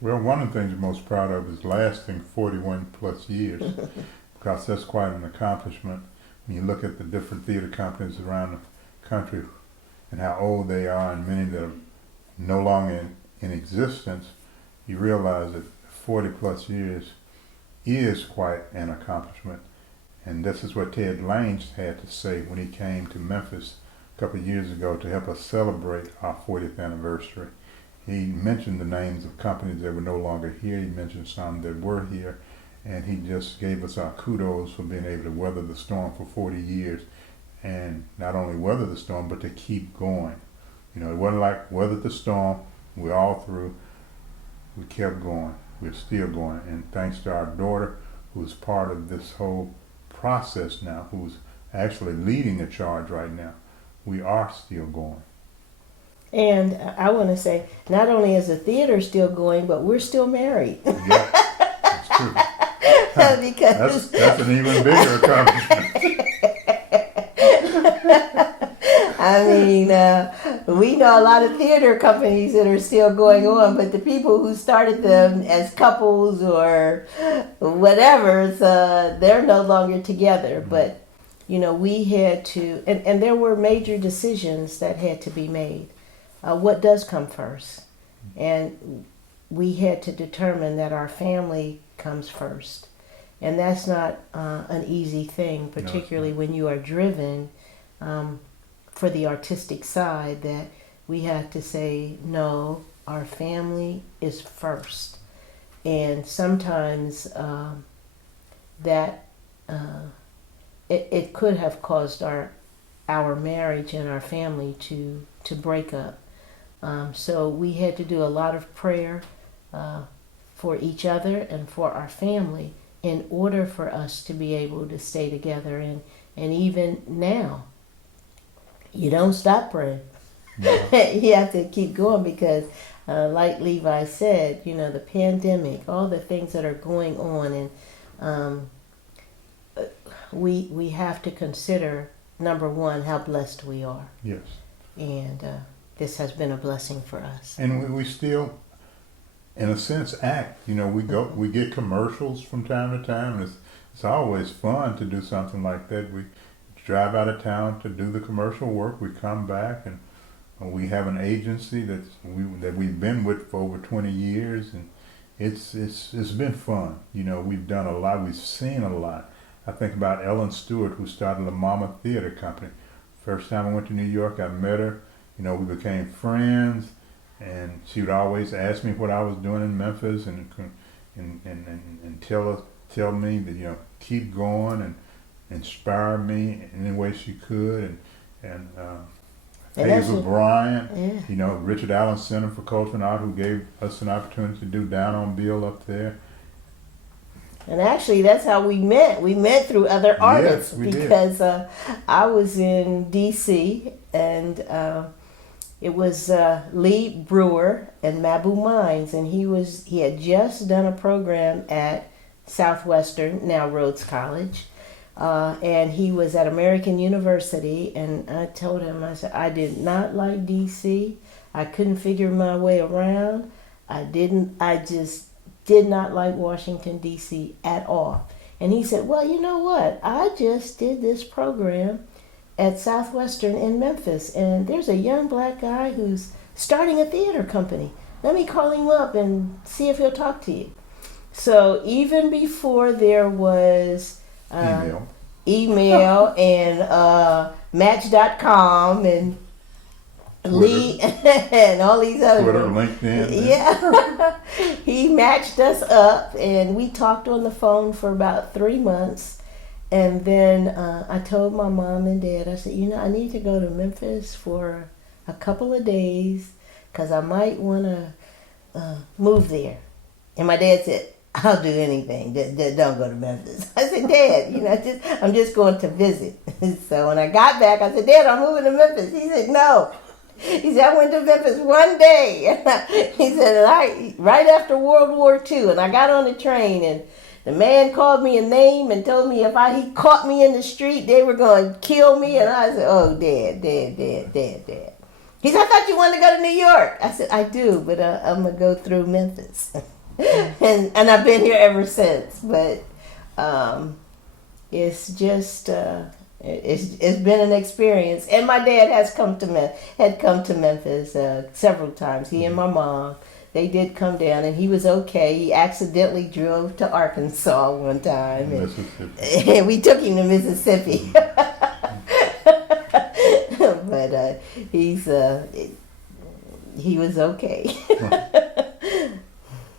Well, one of the things you're most proud of is lasting 41 plus years, because that's quite an accomplishment. When you look at the different theater companies around the country and how old they are, and many that are no longer in existence, you realize that 40 plus years is quite an accomplishment. And this is what Ted Lange had to say when he came to Memphis a couple of years ago to help us celebrate our 40th anniversary. He mentioned the names of companies that were no longer here. He mentioned some that were here. And he just gave us our kudos for being able to weather the storm for 40 years. And not only weather the storm, but to keep going. You know, it wasn't like weather the storm, we're all through. We kept going. We're still going. And thanks to our daughter, who's part of this whole process now, who's actually leading the charge right now, we are still going. And I want to say, not only is the theater still going, but we're still married. Yeah, that's true. Because that's an even bigger accomplishment. I mean, we know a lot of theater companies that are still going on, but the people who started them as couples or whatever, they're no longer together. Mm-hmm. But, you know, we had to, and there were major decisions that had to be made. What does come first? And we had to determine that our family comes first. And that's not an easy thing, particularly when you are driven for the artistic side, that we have to say, no, our family is first. And sometimes that it could have caused our marriage and our family to break up. So we had to do a lot of prayer for each other and for our family in order for us to be able to stay together. And even now, you don't stop praying. No. You have to keep going because, like Levi said, you know, the pandemic, all the things that are going on, and we have to consider, number one, how blessed we are. Yes. And this has been a blessing for us. And we still, in a sense, act. You know, we get commercials from time to time. It's always fun to do something like that. We drive out of town to do the commercial work. We come back, and we have an agency that we've been with for over 20 years, and it's been fun. You know, we've done a lot. We've seen a lot. I think about Ellen Stewart, who started the Mama Theater Company. First time I went to New York, I met her. You know, we became friends, and she would always ask me what I was doing in Memphis, and tell me that, you know, keep going and inspire me in any way she could, and Hazel Bryant, yeah. You know, Richard Allen Center for Culture and Art, who gave us an opportunity to do Down on Bill up there. And actually, that's how we met. We met through other artists, yes, because I was in D.C. and it was Lee Brewer and Mabu Mines, and he had just done a program at Southwestern, now Rhodes College. And he was at American University, and I told him, I said, I did not like D.C. I couldn't figure my way around. I just did not like Washington, D.C. at all. And he said, well, you know what? I just did this program at Southwestern in Memphis, and there's a young black guy who's starting a theater company. Let me call him up and see if he'll talk to you. So even before there was email and Match.com and Twitter. Lee and all these other Twitter, LinkedIn. Yeah. He matched us up, and we talked on the phone for about 3 months. And then I told my mom and dad, I said, you know, I need to go to Memphis for a couple of days because I might want to move there. And my dad said, I'll do anything. Don't go to Memphis. I said, Dad, you know, I'm just going to visit. So when I got back, I said, Dad, I'm moving to Memphis. He said, no. He said, I went to Memphis one day. He said, right after World War II, and I got on the train, and the man called me a name and told me if he caught me in the street, they were going to kill me. And I said, oh, Dad. He said, I thought you wanted to go to New York. I said, I do, but I'm going to go through Memphis. and I've been here ever since. But it's just, it's been an experience. And my dad has come to Memphis several times. He and my mom, they did come down, and he was okay. He accidentally drove to Arkansas one time. And we took him to Mississippi. But he was okay.